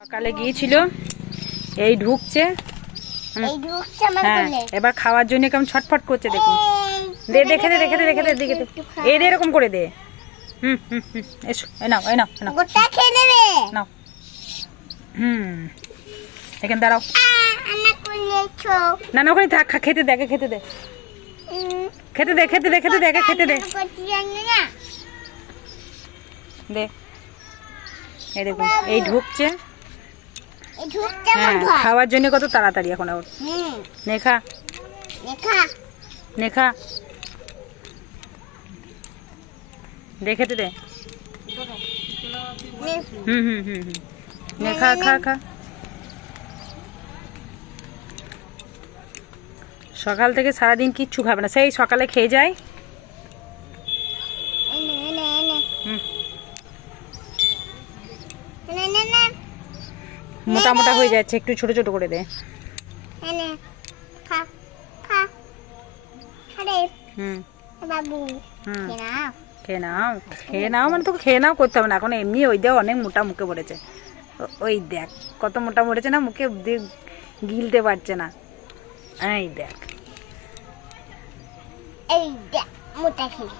সকালে গিয়েছিল, এই ঢুকছে। হ্যাঁ, এবার খাওয়ার জন্য কেমন ছটফট করছে দেখুন। দে, দেখে দে, দেখে দে, দেখে দে, দেখে দে, এই দে, এরকম করে দে। এসো, নাও, নাও, নাও, নাও। এখানে দাঁড়াও। না না, ওখানে থাক, খেতে দে, খেতে দে, খেতে দে, খেতে দে, খেতে দে, খেতে দে, দে। এই দেখুন, এই ঢুকছে। হ্যাঁ, খাওয়ার জন্য কত তাড়াতাড়ি এখন ওর। নেখা, নেখা, দেখে দে। নেখা, খা, খা। সকাল থেকে সারাদিন কিচ্ছু খাবে না, সেই সকালে খেয়ে যায়। মোটা মোটা হয়ে যাচ্ছে, একটু ছোট ছোট করে দে। খেয়ে নাও, খেয়ে নাও, মানে তোকে খেয়ে নাও করতে হবে না এখন, এমনি ওই দেখ অনেক মোটা মুখে পড়েছে। ওই দেখ কত মোটা পড়েছে না, মুখে গিলতে পারছে না। এই দেখ, এই দেখ মোটা খেয়ে।